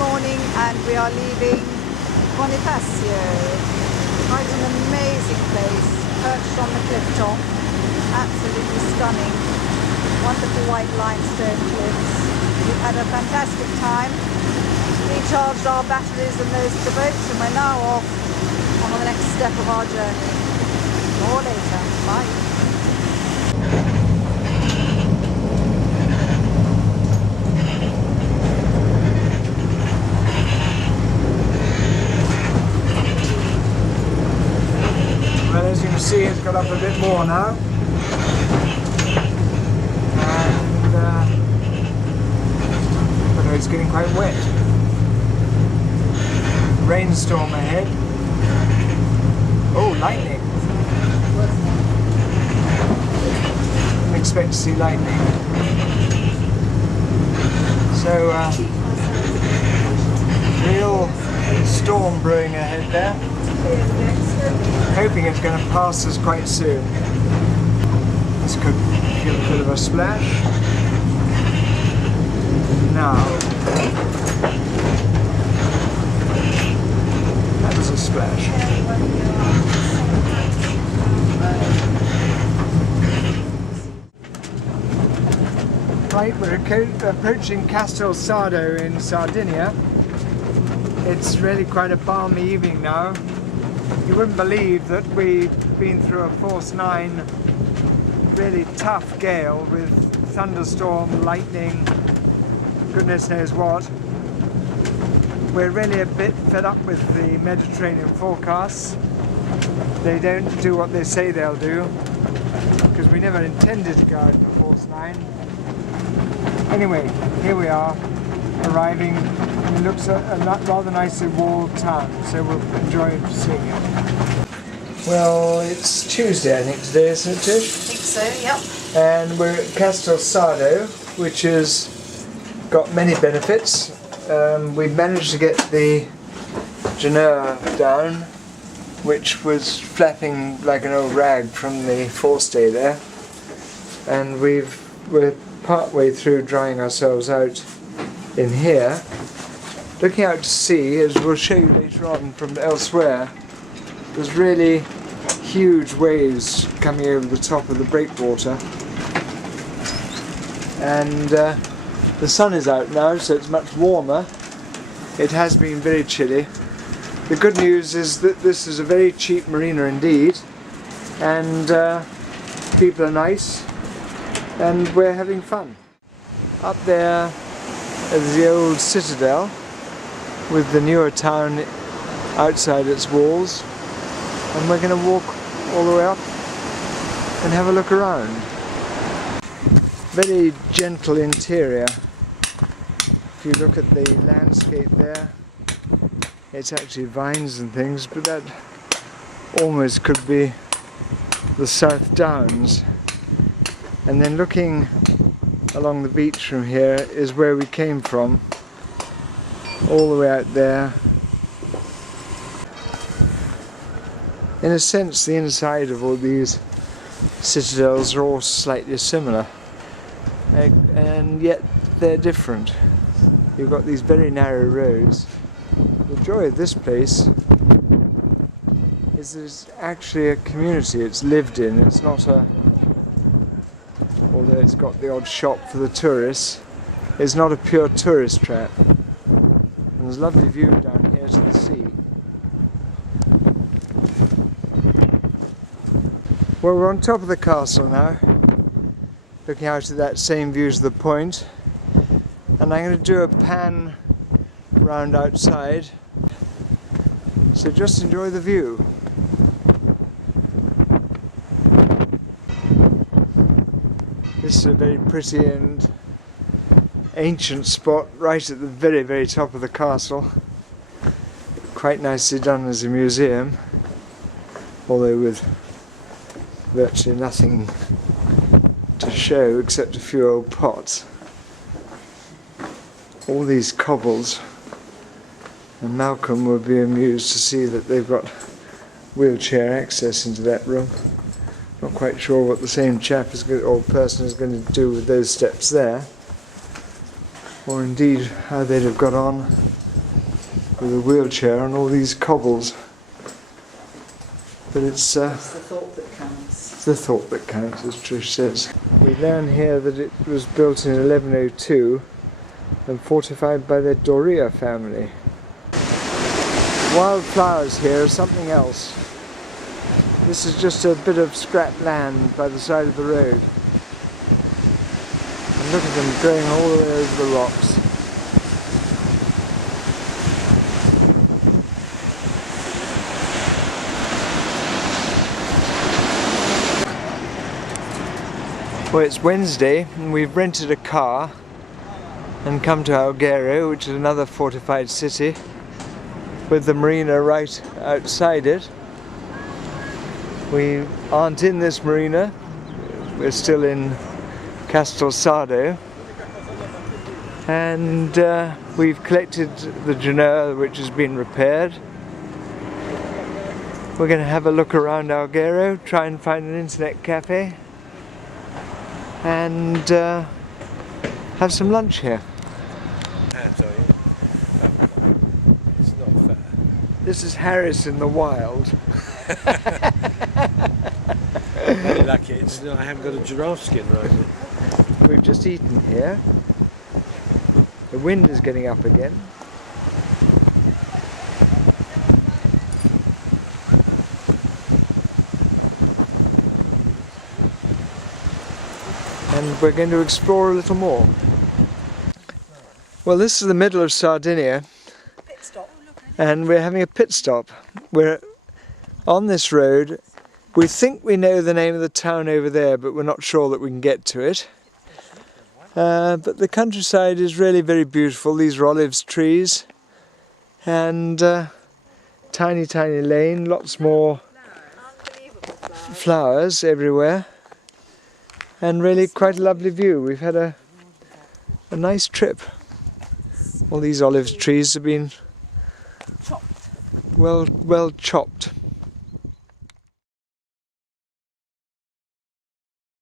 morning and we are leaving Bonifacio. Quite an amazing place, perched on the cliff top. Absolutely stunning. Wonderful white limestone cliffs. We've had a fantastic time. Recharged our batteries and those of the boats, and we're now off on the next step of our journey. More later. Bye. Well, as you can see, it's got up a bit more now, and it's getting quite wet. Rainstorm ahead. Oh, lightning! Didn't expect to see lightning. So, real storm brewing ahead there. Hoping it's going to pass us quite soon. This could give a bit of a splash. Now, that was a splash. Right, we're approaching Castelsardo in Sardinia. It's really quite a balmy evening now. You wouldn't believe that we've been through a force 9 really tough gale with thunderstorm, lightning, goodness knows what. We're really a bit fed up with the Mediterranean forecasts. They don't do what they say they'll do, because we never intended to go out in a force 9. Anyway, here we are, arriving. It looks a rather nicely walled town, so we'll enjoy seeing it. Well, it's Tuesday, I think, today, isn't it, Tish? I think so, yep. And we're at Castelsardo, which has got many benefits. We've managed to get the Genoa down, which was flapping like an old rag from the forestay there. And we're part way through drying ourselves out in here. Looking out to sea, as we'll show you later on from elsewhere, there's really huge waves coming over the top of the breakwater. And the sun is out now, so it's much warmer. It has been very chilly. The good news is that this is a very cheap marina indeed, and people are nice, and we're having fun. Up there is the old citadel, with the newer town outside its walls, and we're going to walk all the way up and have a look around. Very gentle interior. If you look at the landscape there, it's actually vines and things, but that almost could be the South Downs. And then looking along the beach from here is where we came from, all the way out there. In a sense, the inside of all these citadels are all slightly similar, and yet they're different. You've got these very narrow roads. The joy of this place is that it's actually a community. It's lived in. It's not although it's got the odd shop for the tourists, it's not a pure tourist trap. And there's a lovely view down here to the sea. Well, we're on top of the castle now, looking out at that same view as the point, and I'm going to do a pan round outside, so just enjoy the view. This is a very pretty and ancient spot right at the very, very top of the castle. Quite nicely done as a museum, although with virtually nothing to show except a few old pots. All these cobbles, and Malcolm would be amused to see that they've got wheelchair access into that room. Not quite sure what the same chap is or person is going to do with those steps there, or indeed how they'd have got on with a wheelchair on all these cobbles. But it's the thought that counts. the thought that counts, as Trish says. We learn here that it was built in 1102 and fortified by the Doria family. Wildflowers here are something else. This is just a bit of scrap land by the side of the road. And look at them growing all the way over the rocks. Well, it's Wednesday and we've rented a car and come to Alghero, which is another fortified city, with the marina right outside it. We aren't in this marina, we're still in Castelsardo, and we've collected the Genoa, which has been repaired. We're going to have a look around Alghero, try and find an internet cafe, and have some lunch here. It's not fair. This is Harris in the wild. Very lucky. It's not, I haven't got a giraffe skin right now. We've just eaten here. The wind is getting up again. And we're going to explore a little more. Well, this is the middle of Sardinia, and we're having a pit stop. We're on this road. We think we know the name of the town over there, but we're not sure that we can get to it. But the countryside is really very beautiful. These are olive trees, and tiny lane, lots more flowers everywhere, and really quite a lovely view. We've had a nice trip. All these olive trees have been well chopped.